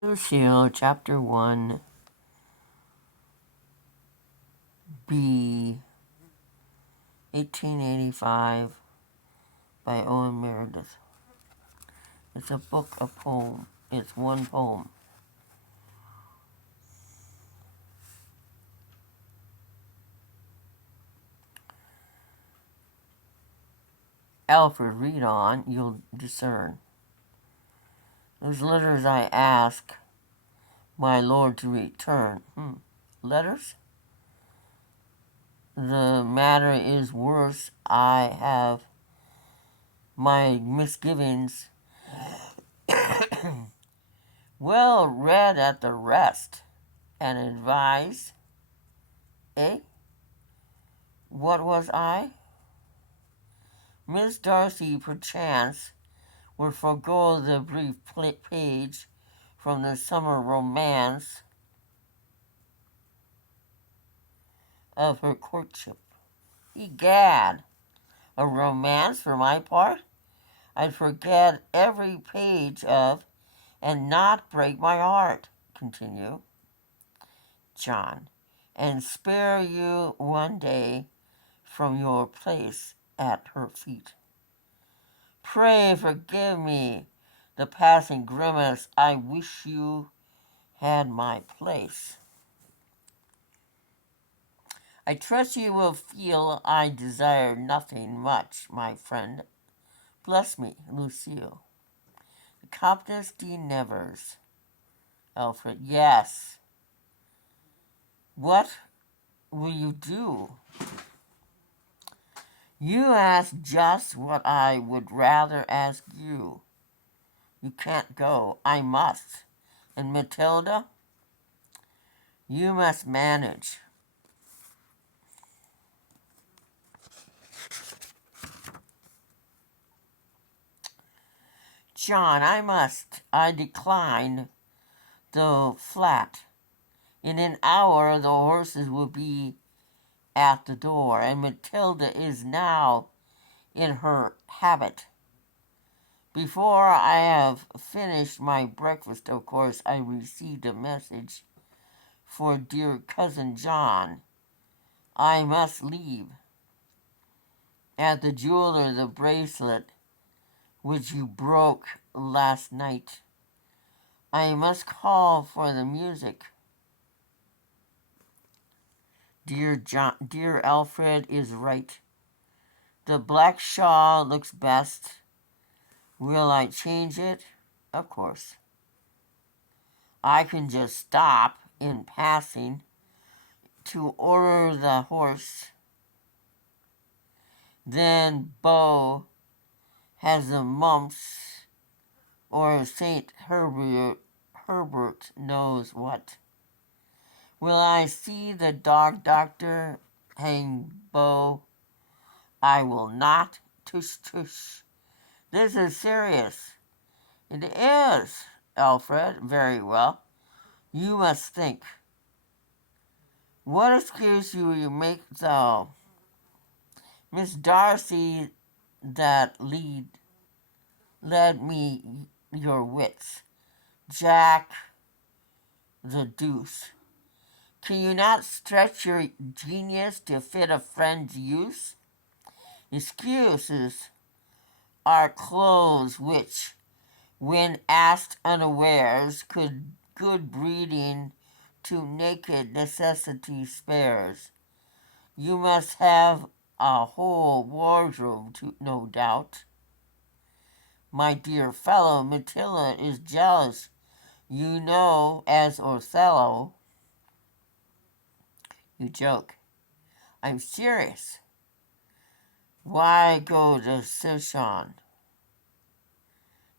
Lucille, Chapter 1, B, 1885, by Owen Meridith. It's a book, a poem. It's one poem. Alfred, read on, you'll discern. Those letters I ask my lord to return. Letters? The matter is worse. I have my misgivings well read at the rest, and advise. Eh? What was I? Miss Darcy, perchance, would forego the brief page from the summer romance of her courtship. Egad, a romance for my part? I'd forget every page of, and not break my heart, continue John, and spare you one day from your place at her feet. Pray forgive me the passing grimace. I wish you had my place. I trust you will feel I desire nothing much, my friend. Bless me, Lucille. The Comtesse de Nevers. Alfred. Yes. What will you do? You ask just what I would rather ask you. You can't go. I must. And Matilda? You must manage. John, I must. I decline, though flat. In an hour the horses will be at the door, and Matilda is now in her habit. Before I have finished my breakfast, of course, I received a message for dear cousin John. I must leave. At the jeweler, the bracelet which you broke last night. I must call for the music. Dear Alfred is right. The black shawl looks best. Will I change it? Of course. I can just stop in passing to order the horse. Then Beau has the mumps, or St. Herbert knows what. Will I see the dog doctor? Hang Beau. I will not. Tush, tush. This is serious. It is, Alfred. Very well. You must think. What excuse will you make, though? Miss Darcy that led me your wits. Jack the deuce. Can you not stretch your genius to fit a friend's use? Excuses are clothes which, when asked unawares, could good breeding to naked necessity spares. You must have a whole wardrobe, no doubt. My dear fellow, Matilda is jealous, you know, as Othello. You joke. I'm serious. Why go to Sichon?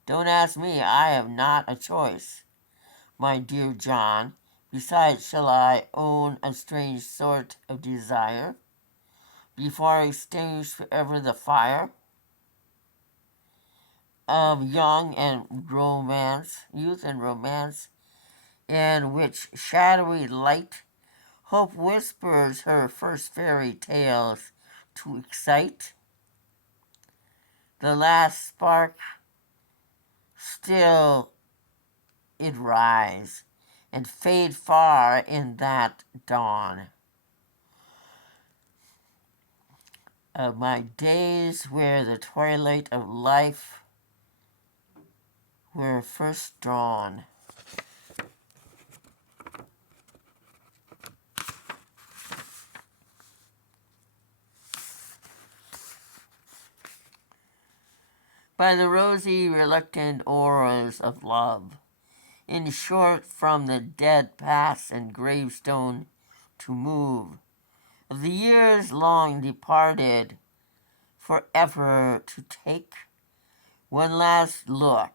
Don't ask me. I have not a choice, my dear John. Besides, shall I own a strange sort of desire before I extinguish forever the fire of youth and romance, in which shadowy light hope whispers her first fairy tales to excite? The last spark still it rise and fade far in that dawn of my days where the twilight of life were first drawn. By the rosy, reluctant auras of love, in short, from the dead past and gravestone to move, of the years long departed, forever to take one last look,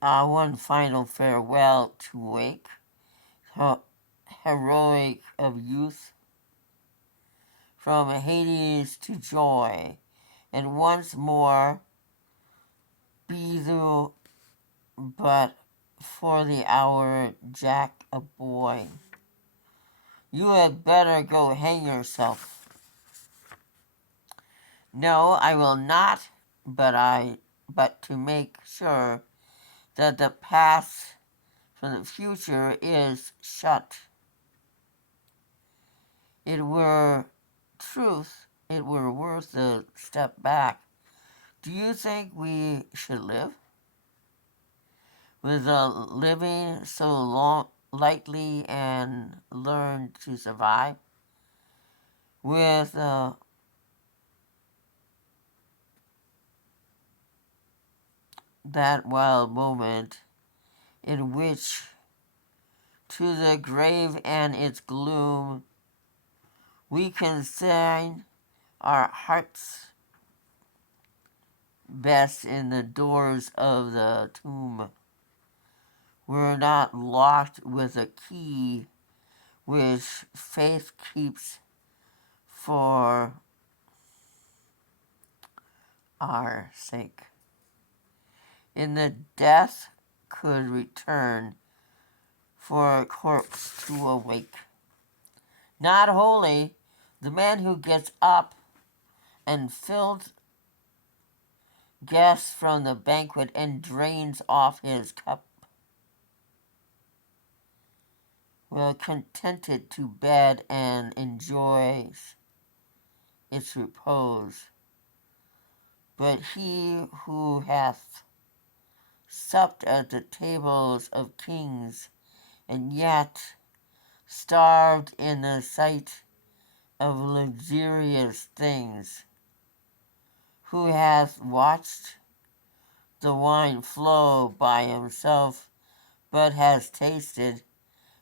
one final farewell to wake, heroic of youth, from Hades to joy, and once more be thou but for the hour, Jack, a boy. You had better go hang yourself. No, I will not, but to make sure that the past from the future is shut. It were truth, it were worth a step back. Do you think we should live? With living so long, lightly and learn to survive? With that wild moment in which to the grave and its gloom we consign our hearts best in the doors of the tomb. We're not locked with a key which faith keeps for our sake. In the death could return for a corpse to awake. Not holy, the man who gets up and fills guests from the banquet and drains off his cup, will contented to bed and enjoys its repose. But he who hath supped at the tables of kings, and yet starved in the sight of luxurious things, who hath watched the wine flow by himself, but has tasted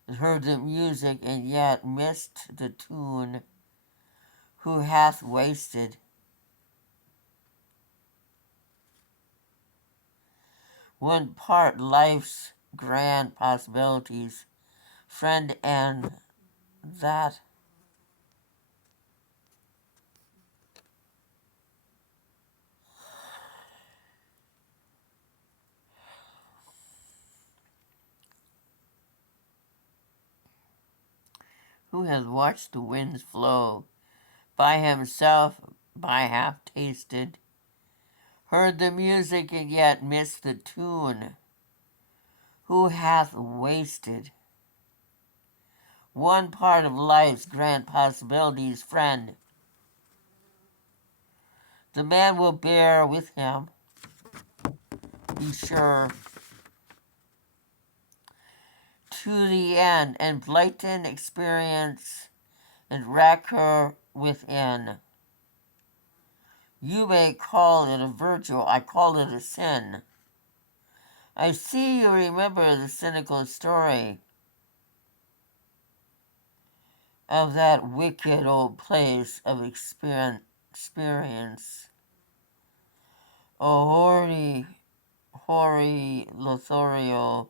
and heard the music and yet missed the tune, who hath wasted one part life's grand possibilities, friend, and that who has watched the winds flow by himself, by half tasted, heard the music and yet missed the tune, who hath wasted one part of life's grand possibilities, friend. The man will bear with him, be sure, to the end, and blighten experience and rack her within. You may call it a virtue, I call it a sin. I see you remember the cynical story of that wicked old place of experience. A hoary Lothario